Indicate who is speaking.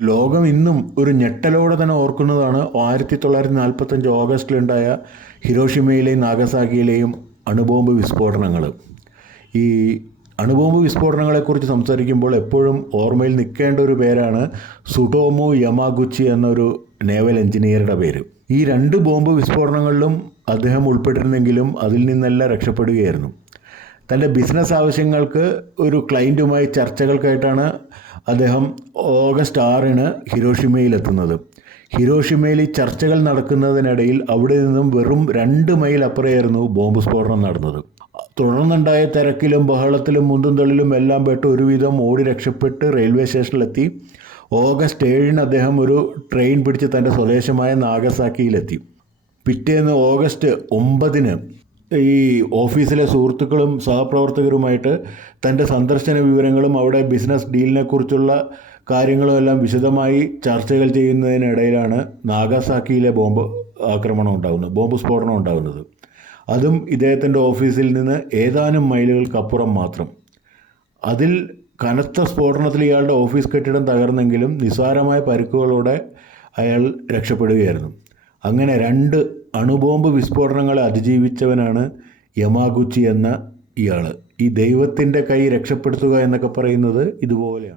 Speaker 1: ലോകം ഇന്നും ഒരു ഞെട്ടലോടെ തന്നെ ഓർക്കുന്നതാണ് ആയിരത്തി തൊള്ളായിരത്തി നാൽപ്പത്തഞ്ച് ഓഗസ്റ്റിലുണ്ടായ ഹിരോഷിമയിലെയും നാഗസാക്കിയിലെയും അണുബോംബ് വിസ്ഫോടനങ്ങൾ. ഈ അണുബോംബ് വിസ്ഫോടനങ്ങളെക്കുറിച്ച് സംസാരിക്കുമ്പോൾ എപ്പോഴും ഓർമ്മയിൽ നിൽക്കേണ്ട ഒരു പേരാണ് സുഡോമോ യമാഗുച്ചി എന്നൊരു നേവൽ എഞ്ചിനീയറുടെ പേര്. ഈ രണ്ട് ബോംബ് വിസ്ഫോടനങ്ങളിലും അദ്ദേഹം ഉൾപ്പെട്ടിരുന്നെങ്കിലും അതിൽ നിന്നെല്ലാം രക്ഷപ്പെടുകയായിരുന്നു. തന്റെ ബിസിനസ് ആവശ്യങ്ങൾക്ക് ഒരു ക്ലയന്റുമായി ചർച്ചകൾക്കായിട്ടാണ് അദ്ദേഹം ഓഗസ്റ്റ് ആറിന് ഹിരോഷിമയിലെത്തുന്നത്. ഹിരോഷിമയിൽ ചർച്ചകൾ നടക്കുന്നതിനിടയിൽ അവിടെ നിന്നും വെറും രണ്ട് മൈൽ അപ്പുറയായിരുന്നു ബോംബ് സ്ഫോടനം നടന്നത്. തുടർന്നുണ്ടായ തിരക്കിലും ബഹളത്തിലും മുന്തും തള്ളിലും എല്ലാം പെട്ട് ഒരുവിധം ഓടി രക്ഷപ്പെട്ട് റെയിൽവേ സ്റ്റേഷനിലെത്തി. ഓഗസ്റ്റ് ഏഴിന് അദ്ദേഹം ഒരു ട്രെയിൻ പിടിച്ച് തന്റെ സ്വദേശമായ നാഗസാക്കിയിലെത്തി. പിറ്റേന്ന് ഓഗസ്റ്റ് ഒമ്പതിന് ഈ ഓഫീസിലെ സുഹൃത്തുക്കളും സഹപ്രവർത്തകരുമായിട്ട് തന്റെ സന്ദർശന വിവരങ്ങളും അവിടെ ബിസിനസ് ഡീലിനെ കുറിച്ചുള്ള കാര്യങ്ങളും എല്ലാം വിശദമായി ചർച്ചകൾ ചെയ്യുന്നതിനിടയിലാണ് നാഗാസാക്കിയിലെ ബോംബ് ആക്രമണം ഉണ്ടാകുന്നത് ബോംബ് സ്ഫോടനം ഉണ്ടാകുന്നത് അതും ഇദ്ദേഹത്തിന്റെ ഓഫീസിൽ നിന്ന് ഏതാനും മൈലുകൾക്കപ്പുറം മാത്രം. അതിൽ കനത്ത സ്ഫോടനത്തിൽ ഇയാളുടെ ഓഫീസ് കെട്ടിടം തകർന്നെങ്കിലും നിസ്സാരമായ പരിക്കുകളോടെ അയാൾ രക്ഷപ്പെടുകയായിരുന്നു. അങ്ങനെ രണ്ട് അണുബോംബ് വിസ്ഫോടനങ്ങളെ അതിജീവിച്ചവനാണ് യമാഗുച്ചി എന്ന ഇയാൾ ഈ ദൈവത്തിന്റെ കൈ രക്ഷപ്പെടുത്തുക എന്നൊക്കെ പറയുന്നത് ഇതുപോലെയാണ്.